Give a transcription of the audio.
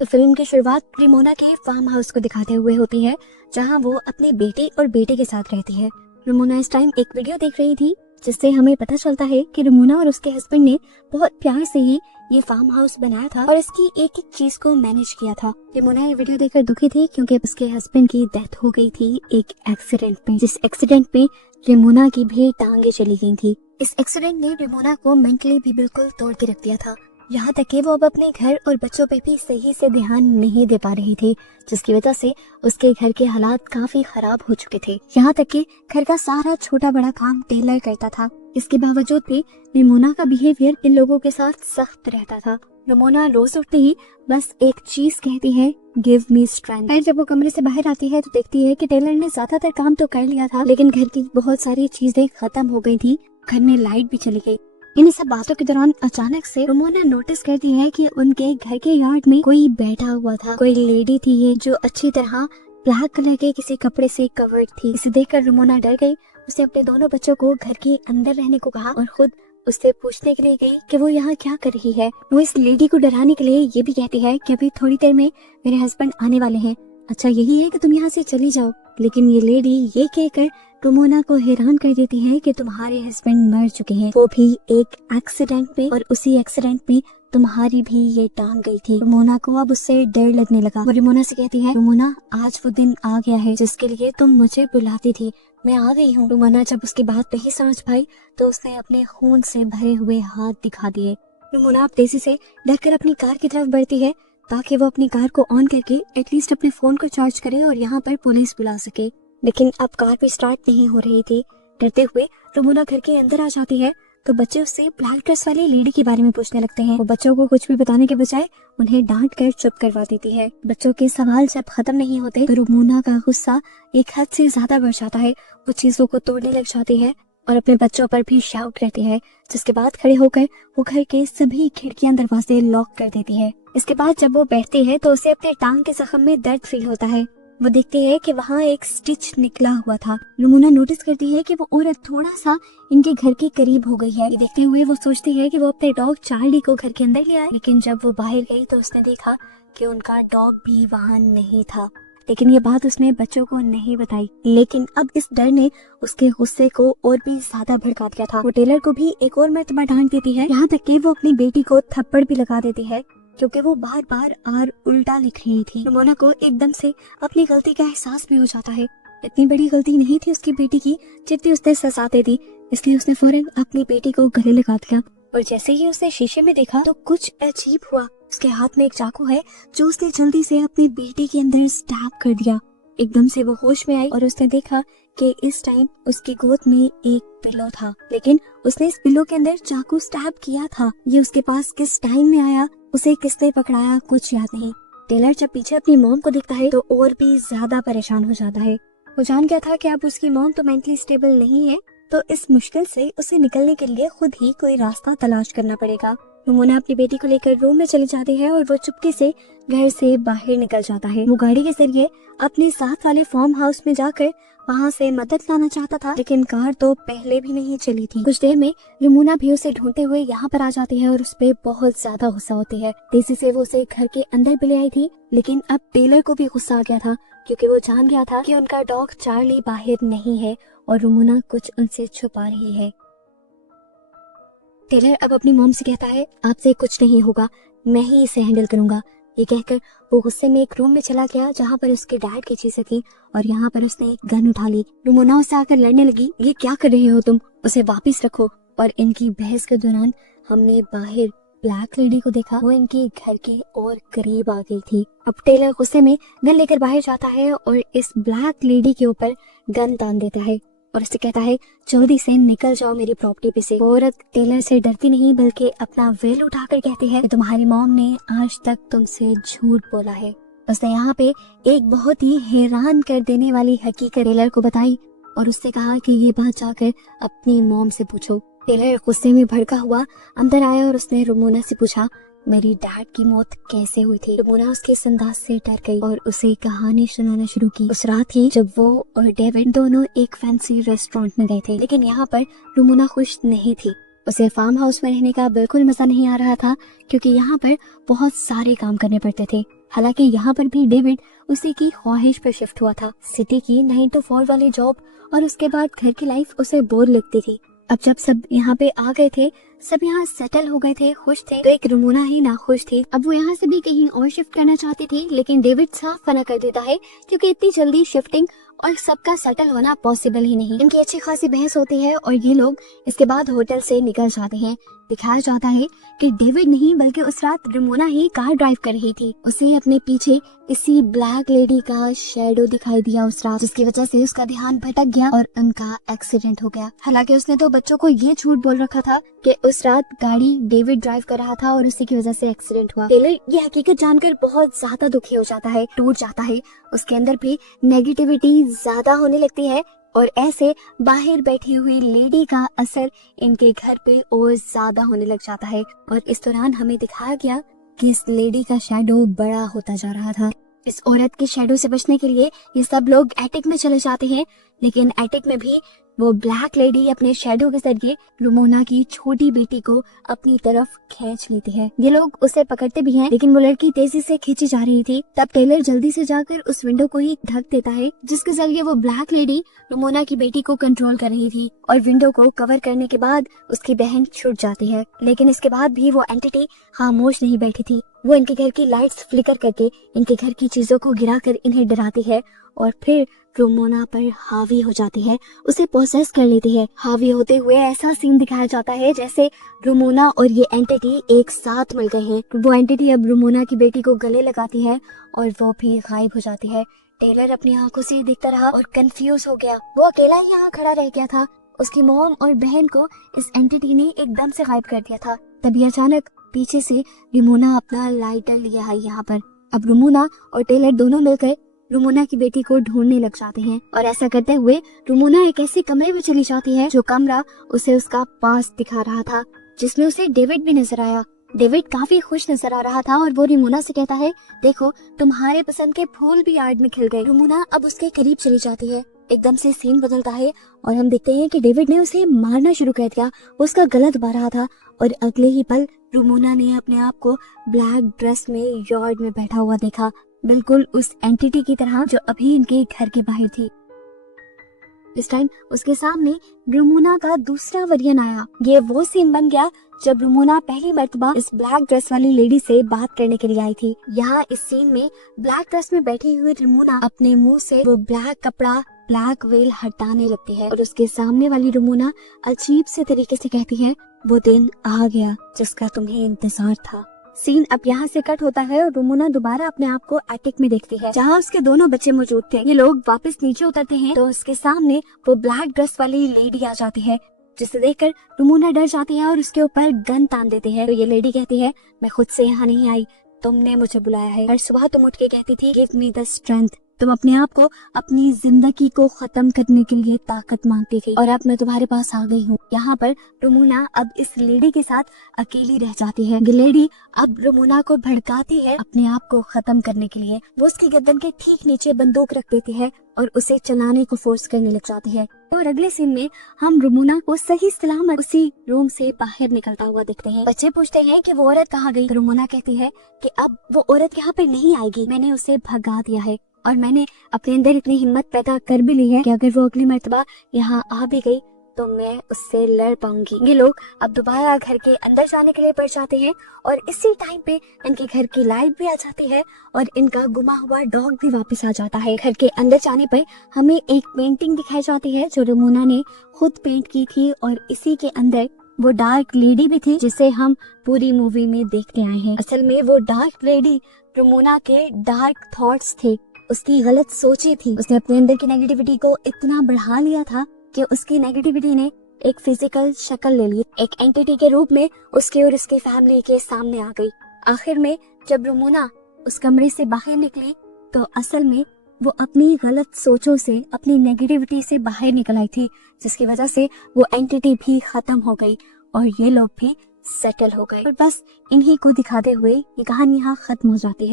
तो फिल्म की शुरुआत रेमोना के फार्म हाउस को दिखाते हुए होती है, जहां वो अपनी बेटी और बेटे के साथ रहती है। रेमोना इस टाइम एक वीडियो देख रही थी, जिससे हमें पता चलता है कि रेमोना और उसके हस्बैंड ने बहुत प्यार से ही ये फार्म हाउस बनाया था और इसकी एक एक चीज को मैनेज किया था। रेमोना ये वीडियो देखकर दुखी थी, क्योंकि उसके हस्बैंड की डेथ हो गई थी एक एक्सीडेंट में, जिस एक्सीडेंट में रेमोना की भी टांगे चली गई थी। इस एक्सीडेंट ने रेमोना को मेंटली भी बिल्कुल तोड़ के रख दिया था, यहाँ तक कि वो अब अपने घर और बच्चों पे भी सही से ध्यान नहीं दे पा रही थी, जिसकी वजह से उसके घर के हालात काफी खराब हो चुके थे। यहाँ तक कि घर का सारा छोटा बड़ा काम टेलर करता था। इसके बावजूद भी रेमोना का बिहेवियर इन लोगों के साथ सख्त रहता था। रेमोना रोज उठते ही बस एक चीज कहती है, गिव मी स्ट्रेंथ। फिर जब वो कमरे से बाहर आती है तो देखती है कि टेलर ने ज्यादातर काम तो कर लिया था, लेकिन घर की बहुत सारी चीजें खत्म हो गई थी। घर में लाइट भी चली गई। इन सब बातों के दौरान अचानक से रेमोना नोटिस करती है कि उनके घर के यार्ड में कोई बैठा हुआ था। कोई लेडी थी ये, जो अच्छी तरह ब्लैक कलर के किसी कपड़े से कवर्ड थी। इसे देखकर रेमोना डर गई। उसने अपने दोनों बच्चों को घर के अंदर रहने को कहा और खुद उससे पूछने के लिए गई कि वो यहाँ क्या कर रही है। वो इस लेडी को डराने के लिए ये भी कहती है कि अभी थोड़ी देर में मेरे हस्बैंड आने वाले हैं, अच्छा यही है कि तुम यहाँ से चली जाओ। लेकिन ये लेडी ये कहकर रेमोना को हैरान कर देती है कि तुम्हारे हस्बैंड मर चुके हैं, वो भी एक एक्सीडेंट में, और उसी एक्सीडेंट में तुम्हारी भी ये टांग गई थी। रेमोना को अब उससे डर लगने लगा। वो रेमोना से कहती है, रेमोना आज वो दिन आ गया है जिसके लिए तुम मुझे बुलाती थी, मैं आ गई हूँ। रेमोना जब उसकी बात नहीं समझ पाई तो उसने अपने खून से भरे हुए हाथ दिखा दिए। रेमोना अब तेजी से डरकर अपनी कार की तरफ बढ़ती है, ताकि वो अपनी कार को ऑन करके एटलीस्ट अपने फोन को चार्ज करे और यहाँ पर पुलिस बुला सके। लेकिन अब कार भी स्टार्ट नहीं हो रही थी। डरते हुए रेमोना घर के अंदर आ जाती है तो बच्चे उससे ब्लैक ड्रेस वाली लेडी के बारे में पूछने लगते हैं। वो बच्चों को कुछ भी बताने के बजाय उन्हें डांट कर चुप करवा देती है। बच्चों के सवाल जब खत्म नहीं होते तो रेमोना का गुस्सा एक हद से ज्यादा बढ़ जाता है। वो चीजों को तोड़ने लग जाती है और अपने बच्चों पर भी शाउट करती है, जिसके बाद खड़े होकर वो घर के सभी खिड़कियां दरवाजे लॉक कर देती है। इसके बाद जब वो बैठती है तो उसे अपने टांग के जख्म में दर्द फील होता है। वो देखती है कि वहाँ एक स्टिच निकला हुआ था। रेमोना नोटिस करती है कि वो औरत थोड़ा सा इनके घर के करीब हो गई है। ये देखते हुए वो सोचती है कि वो अपने डॉग चार्ली को घर के अंदर ले आए, लेकिन जब वो बाहर गई तो उसने देखा कि उनका डॉग भी वहाँ नहीं था। लेकिन ये बात उसने बच्चों को नहीं बताई। लेकिन अब इस डर ने उसके गुस्से को और भी ज्यादा भड़का दिया था। वो टेलर को भी एक और मर्तबा डांट देती है, यहाँ तक कि वो अपनी बेटी को थप्पड़ भी लगा देती है, क्योंकि वो बार बार आर उल्टा लिख रही थी। रेमोना को एकदम से अपनी गलती का एहसास भी हो जाता है। इतनी बड़ी गलती नहीं थी उसकी बेटी की जितनी उसने सजा दे दी, इसलिए उसने फौरन अपनी बेटी को गले लगा दिया। और जैसे ही उसने शीशे में देखा तो कुछ अजीब हुआ। उसके हाथ में एक चाकू है जो उसने जल्दी से अपनी बेटी के अंदर स्टैब कर दिया। एकदम से वो होश में आई और उसने देखा कि इस टाइम उसकी गोद में एक पिलो था, लेकिन उसने इस पिलो के अंदर चाकू स्टैब किया था। ये उसके पास किस टाइम में आया, उसे किसने पकड़ाया, कुछ याद नहीं। टेलर जब पीछे अपनी मॉम को देखता है तो और भी ज्यादा परेशान हो जाता है। वो जान गया था कि अब उसकी मॉम तो मेंटली स्टेबल नहीं है, तो इस मुश्किल से उसे निकलने के लिए खुद ही कोई रास्ता तलाश करना पड़ेगा। रेमोना अपनी बेटी को लेकर रूम में चली जाती है और वो चुपके से घर से बाहर निकल जाता है। वो गाड़ी के जरिए अपने साथ वाले फार्म हाउस में जाकर वहाँ से मदद लाना चाहता था, लेकिन कार तो पहले भी नहीं चली थी। कुछ देर में रेमोना भी उसे ढूंढते हुए यहाँ पर आ जाती है और उस पर बहुत ज्यादा गुस्सा होती है। तेजी से वो उसे घर के अंदर भी ले आई थी, लेकिन अब टेलर को भी गुस्सा आ गया था, क्योंकि वो जान गया था कि उनका डॉग चार्ली बाहर नहीं है और रेमोना कुछ उनसे छुपा रही है। टेलर अब अपनी मॉम से कहता है, आपसे कुछ नहीं होगा, मैं ही इसे हैंडल करूंगा। ये कहकर वो गुस्से में एक रूम में चला गया जहाँ पर उसके डैड की चीजें थी और यहाँ पर उसने एक गन उठा ली। रेमोना उससे आकर लड़ने लगी, ये क्या कर रहे हो तुम, उसे वापस रखो। और इनकी बहस के दौरान हमने बाहर ब्लैक लेडी को देखा, वो इनके घर के और करीब आ गई थी। अब टेलर गुस्से में गन लेकर बाहर जाता है और इस ब्लैक लेडी के ऊपर गन तान देता है और उससे कहता है, जल्दी से निकल जाओ मेरी प्रॉपर्टी पे से। औरत टेलर से डरती नहीं बल्कि अपना वेल उठाकर कहती है कि तुम्हारी मॉम ने आज तक तुमसे झूठ बोला है। उसने यहाँ पे एक बहुत ही हैरान कर देने वाली हकीकत टेलर को बताई और उससे कहा कि ये बात जाकर अपनी मॉम से पूछो। टेलर गुस्से में भड़का हुआ अंदर आया और उसने रेमोना से पूछा, मेरी डैड की मौत कैसे हुई थी। रेमोना उसके इस अंदाज से डर गई और उसे कहानी सुनाना शुरू की। उस रात ही जब वो और डेविड दोनों एक फैंसी रेस्टोरेंट में गए थे, लेकिन यहाँ पर रेमोना खुश नहीं थी। उसे फार्म हाउस में रहने का बिल्कुल मजा नहीं आ रहा था, क्योंकि यहाँ पर बहुत सारे काम करने पड़ते थे। हालांकि यहाँ पर भी डेविड उसी की ख्वाहिश पर शिफ्ट हुआ था। सिटी की 9 to 4 वाली जॉब और उसके बाद घर की लाइफ उसे बोर लगती थी। अब जब सब यहाँ पे आ गए थे, सब यहाँ सेटल हो गए थे, खुश थे, तो एक रमोना ही ना खुश थी। अब वो यहाँ से भी कहीं और शिफ्ट करना चाहती थी, लेकिन डेविड साफ मना कर देता है, क्योंकि इतनी जल्दी शिफ्टिंग और सबका सेटल होना पॉसिबल ही नहीं। इनकी अच्छी खासी बहस होती है और ये लोग इसके बाद होटल से निकल जाते हैं। दिखाया जाता है कि डेविड नहीं बल्कि उस रात रमोना ही कार ड्राइव कर रही थी। उसे अपने पीछे इसी ब्लैक लेडी का शैडो दिखाई दिया उस रात, जिसकी वजह से उसका ध्यान भटक गया और उनका एक्सीडेंट हो गया। हालांकि उसने तो बच्चों को ये झूठ बोल रखा था कि उस रात गाड़ी डेविड ड्राइव कर रहा था और उसी की वजह से एक्सीडेंट हुआ। टेलर ये हकीकत जानकर बहुत ज्यादा दुखी हो जाता है, टूट जाता है। उसके अंदर भी नेगेटिविटी ज्यादा होने लगती है और ऐसे बाहर बैठी हुई लेडी का असर इनके घर पे और ज्यादा होने लग जाता है। और इस दौरान हमें दिखाया गया कि इस लेडी का शैडो बड़ा होता जा रहा था। इस औरत के शैडो से बचने के लिए ये सब लोग एटिक में चले जाते हैं, लेकिन एटिक में भी वो ब्लैक लेडी अपने शैडो के जरिए रमोना की छोटी बेटी को अपनी तरफ खींच लेती है। ये लोग उसे पकड़ते भी हैं, लेकिन वो लड़की तेजी से खींची जा रही थी। तब टेलर जल्दी से जाकर उस विंडो को ही ढक देता है, जिसके जरिए वो ब्लैक लेडी रमोना की बेटी को कंट्रोल कर रही थी। और विंडो को कवर करने के बाद उसकी बहन छूट जाती है, लेकिन इसके बाद भी वो एंटिटी खामोश नहीं बैठी थी। वो इनके घर की लाइट्स फ्लिकर करके इनके घर की चीजों को गिराकर इन्हें डराती है और फिर रमोना पर हावी हो जाती है, उसे पोसेस कर लेती है। हावी होते हुए ऐसा सीन दिखाया जाता है जैसे रमोना और ये एंटिटी एक साथ मिल गए हैं। वो एंटिटी अब रमोना की बेटी को गले लगाती है और वो भी गायब हो जाती है। टेलर अपनी आंखों से देखता रहा और कंफ्यूज हो गया। वो अकेला ही यहाँ खड़ा रह गया था। उसकी मॉम और बहन को इस एंटिटी ने एकदम से गायब कर दिया था। तभी अचानक पीछे से रमोना अपना लाइटर लिया है यहाँ पर। अब रमोना और टेलर दोनों मिलकर रमोना की बेटी को ढूंढने लग जाते हैं और ऐसा करते हुए रमोना एक ऐसे कमरे में चली जाती है जो कमरा उसे उसका पास दिखा रहा था, जिसमें उसे डेविड भी नजर आया। डेविड काफी खुश नजर आ रहा था और वो रमोना से कहता है, देखो तुम्हारे पसंद के फूल भी यार्ड में खिल गए। रमोना अब उसके करीब चली जाती है। एकदम से सीन बदलता है और हम देखते हैं कि डेविड ने उसे मारना शुरू कर दिया। वो उसका गला दबा रहा था और अगले ही पल रमोना ने अपने आप को ब्लैक ड्रेस में यार्ड में बैठा हुआ देखा, बिल्कुल उस एंटिटी की तरह जो अभी इनके घर के बाहर थी। इस टाइम उसके सामने रमोना का दूसरा वर्जन आया। ये वो सीन बन गया जब रमोना पहली मर्तबा इस ब्लैक ड्रेस वाली लेडी से बात करने के लिए आई थी। यहाँ इस सीन में ब्लैक ड्रेस में बैठी हुई रमोना अपने मुंह से वो ब्लैक कपड़ा, ब्लैक वेल हटाने लगती है और उसके सामने वाली रमोना अजीब से तरीके से कहती है, वो दिन आ गया जिसका तुम्हें इंतजार था। सीन अब यहाँ से कट होता है और रमोना दोबारा अपने आप को एटिक में देखती है, जहाँ उसके दोनों बच्चे मौजूद थे। ये लोग वापस नीचे उतरते हैं तो उसके सामने वो ब्लैक ड्रेस वाली लेडी आ जाती है, जिसे देखकर रमोना डर जाती है और उसके ऊपर गन तान देती है। तो ये लेडी कहती है, मैं खुद से यहाँ नहीं आई, तुमने मुझे बुलाया है। हर सुबह तुम उठ के कहती थी, गिव मी द स्ट्रेंथ। तुम अपने आप को अपनी जिंदगी को खत्म करने के लिए ताकत मांगती थी और अब मैं तुम्हारे पास आ गई हूँ। यहाँ पर रमोना अब इस लेडी के साथ अकेली रह जाती है। ये लेडी अब रमोना को भड़काती है अपने आप को खत्म करने के लिए। वो उसकी गर्दन के ठीक नीचे बंदूक रख देती है और उसे चलाने को फोर्स करने लग जाती है। और अगले सीन में हम रमोना को सही सलामत उसी रूम से बाहर निकलता हुआ देखते हैं। बच्चे पूछते हैं कि वो औरत कहाँ गई। रमोना कहती है कि अब वो औरत यहाँ पे नहीं आएगी, मैंने उसे भगा दिया है और मैंने अपने अंदर इतनी हिम्मत पैदा कर भी ली है कि अगर वो अगली मर्तबा यहाँ आ भी गई तो मैं उससे लड़ पाऊंगी। ये लोग अब दोबारा घर के अंदर जाने के लिए बढ़ जाते हैं और इसी टाइम पे इनके घर की लाइट भी आ जाती है और इनका गुमा हुआ डॉग भी वापस आ जाता है। घर के अंदर जाने पर हमें एक पेंटिंग दिखाई जाती है जो रमोना ने खुद पेंट की थी और इसी के अंदर वो डार्क लेडी भी थी जिसे हम पूरी मूवी में देखते आए हैं। असल में वो डार्क लेडी रमोना के डार्क थॉट्स थे, उसकी गलत सोचें थी। उसने अपने अंदर की नेगेटिविटी को इतना बढ़ा लिया था कि उसकी नेगेटिविटी ने एक फिजिकल शक्ल ले ली, एक एंटिटी के रूप में उसके और उसके फैमिली के सामने आ गई। आखिर में जब रमोना उस कमरे से बाहर निकली तो असल में वो अपनी गलत सोचों से, अपनी नेगेटिविटी से बाहर निकल आई थी, जिसकी वजह से वो एंटिटी भी खत्म हो गई और ये लोग भी सेटल हो गए। और बस इन्हीं को दिखाते हुए ये कहानी यहाँ खत्म हो जाती है।